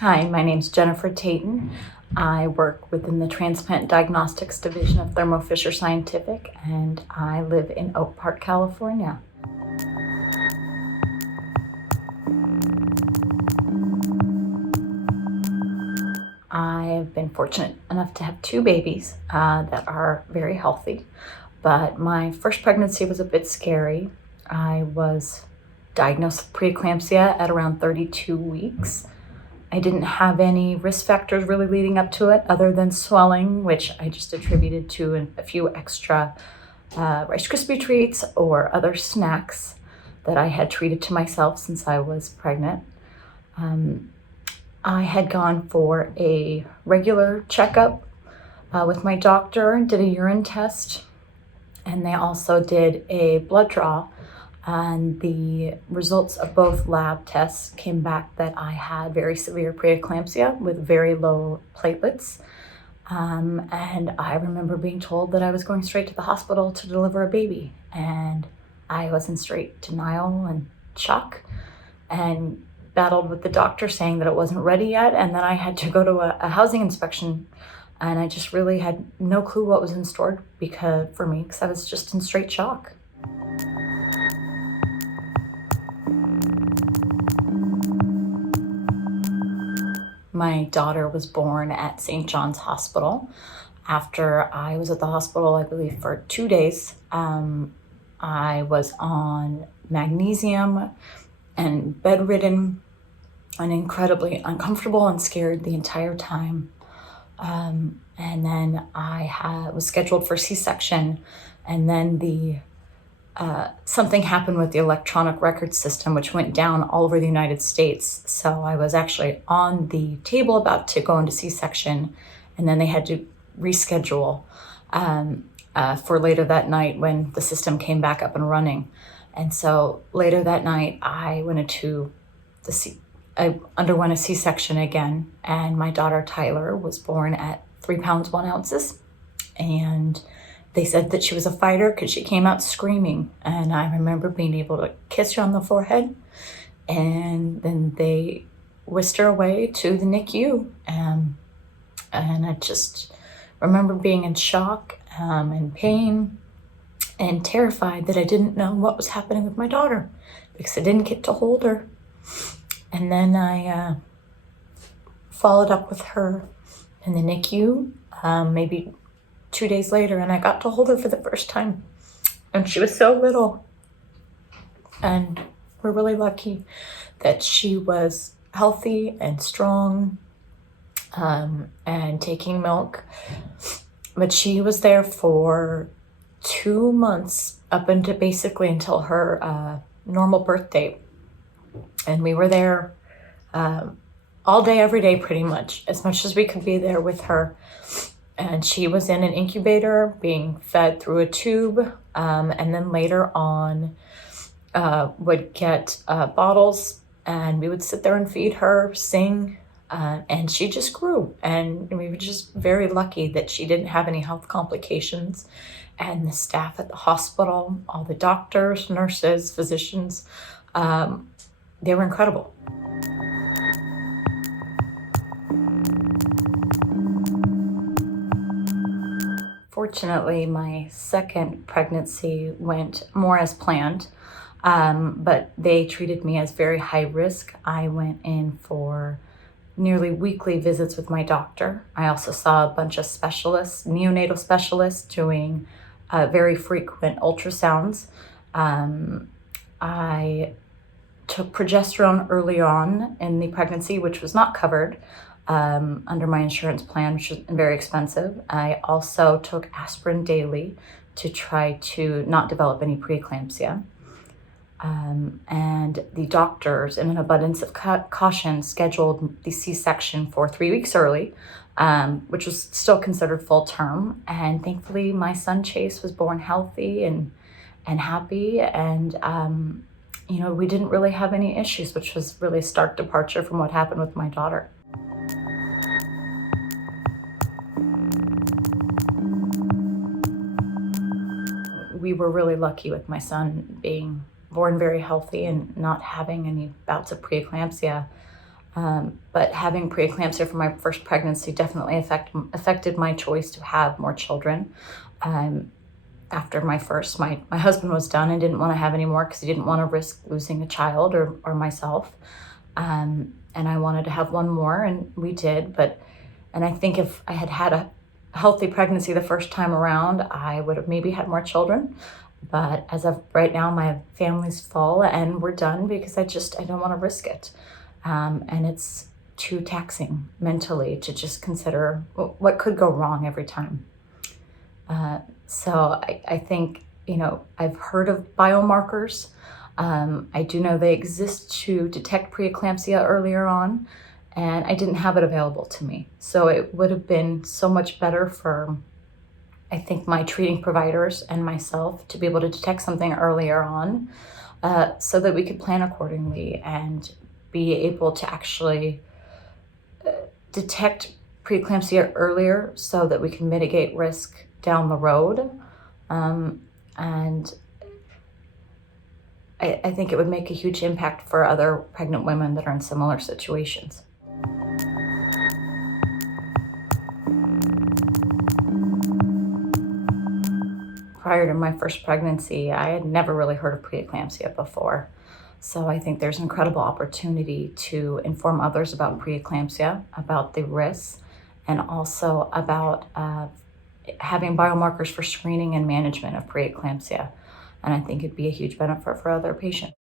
Hi, my name's Jennifer Tayton. I work within the Transplant Diagnostics Division of Thermo Fisher Scientific, and I live in Oak Park, California. I've been fortunate enough to have two babies that are very healthy, but my first pregnancy was a bit scary. I was diagnosed with preeclampsia at around 32 weeks. I didn't have any risk factors really leading up to it other than swelling, which I just attributed to a few extra Rice Krispie treats or other snacks that I had treated to myself since I was pregnant. I had gone for a regular checkup with my doctor, did a urine test, and they also did a blood draw. And the results of both lab tests came back that I had very severe preeclampsia with very low platelets. And I remember being told that I was going straight to the hospital to deliver a baby. And I was in straight denial and shock and battled with the doctor saying that it wasn't ready yet. And then I had to go to a housing inspection. And I just really had no clue what was in store for me because I was just in straight shock. My daughter was born at St. John's Hospital. After I was at the hospital, I believe, for 2 days. I was on magnesium and bedridden and incredibly uncomfortable and scared the entire time. And then I was scheduled for C-section, and then something happened with the electronic record system, which went down all over the United States. So I was actually on the table about to go into C-section, and then they had to reschedule for later that night when the system came back up and running. And so later that night, I underwent a C-section again, and my daughter Tyler was born at 3 pounds 1 ounces, and they said that she was a fighter because she came out screaming. And I remember being able to kiss her on the forehead, and then they whisked her away to the NICU. And I just remember being in shock and pain and terrified that I didn't know what was happening with my daughter because I didn't get to hold her. And then I followed up with her in the NICU maybe 2 days later, and I got to hold her for the first time. And she was so little. And we're really lucky that she was healthy and strong and taking milk. But she was there for 2 months up into basically until her normal birth date. And we were there all day, every day, pretty much as we could be there with her. And she was in an incubator being fed through a tube, and then later on would get bottles, and we would sit there and feed her, sing, and she just grew. And we were just very lucky that she didn't have any health complications. And the staff at the hospital, all the doctors, nurses, physicians, they were incredible. Fortunately, my second pregnancy went more as planned, but they treated me as very high risk. I went in for nearly weekly visits with my doctor. I also saw a bunch of specialists, neonatal specialists, doing very frequent ultrasounds. I took progesterone early on in the pregnancy, which was not covered under my insurance plan, which is very expensive. I also took aspirin daily to try to not develop any preeclampsia. And the doctors, in an abundance of caution, scheduled the C-section for 3 weeks early, which was still considered full term. And thankfully, my son Chase was born healthy and happy. And, we didn't really have any issues, which was really a stark departure from what happened with my daughter. We were really lucky with my son being born very healthy and not having any bouts of preeclampsia. But having preeclampsia for my first pregnancy definitely affected my choice to have more children. After my first, my husband was done and didn't want to have any more because he didn't want to risk losing a child or myself. And I wanted to have one more, and we did. And I think if I had had a healthy pregnancy the first time around, I would have maybe had more children. But as of right now, my family's full and we're done because I don't want to risk it. And it's too taxing mentally to just consider what could go wrong every time. So I think, I've heard of biomarkers. I do know they exist to detect preeclampsia earlier on, and I didn't have it available to me. So it would have been so much better for, I think, my treating providers and myself to be able to detect something earlier on, so that we could plan accordingly and be able to actually detect preeclampsia earlier so that we can mitigate risk down the road. And I think it would make a huge impact for other pregnant women that are in similar situations. Prior to my first pregnancy, I had never really heard of preeclampsia before. So I think there's an incredible opportunity to inform others about preeclampsia, about the risks, and also about having biomarkers for screening and management of preeclampsia. And I think it'd be a huge benefit for other patients.